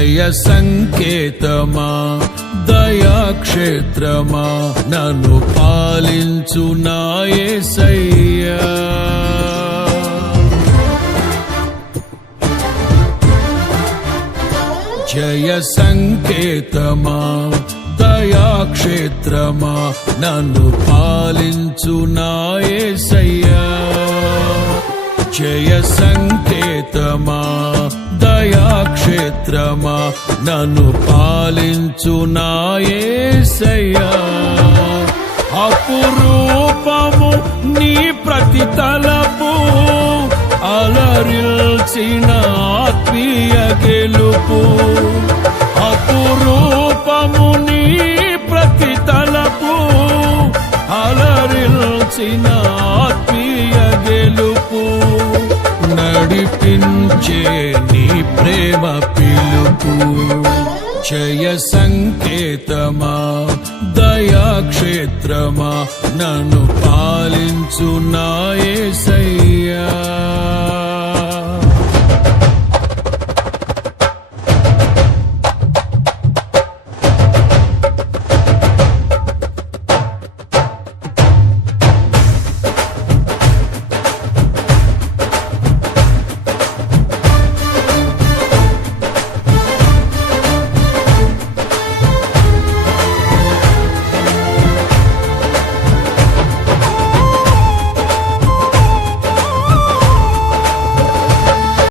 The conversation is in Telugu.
జయ సంకేతమా దయాక్షేత్రమా నన్ను పాలించు నా యేసయ్యా. జయ సంకేతమా దయాక్షేత్రమా నన్ను పాలించు నా యేసయ్యా. జయ సంకేతమా దయాక్షేత్రమా నన్ను పాలించు నా యేసయ్యా. అపురూపము నీ ప్రతి తలపు అలరిల్చిన ఆత్మీయ గెలుపు. అపురూపము నీ ప్రతి తలపు అలరిల్చిన ఆత్మీయ గెలుపు. నడిపించే నీ ప్రేమ పిలుపు. జయ సంకేతమా దయాక్షేత్రమా నన్ను పాలించు నా యేసయ్యా.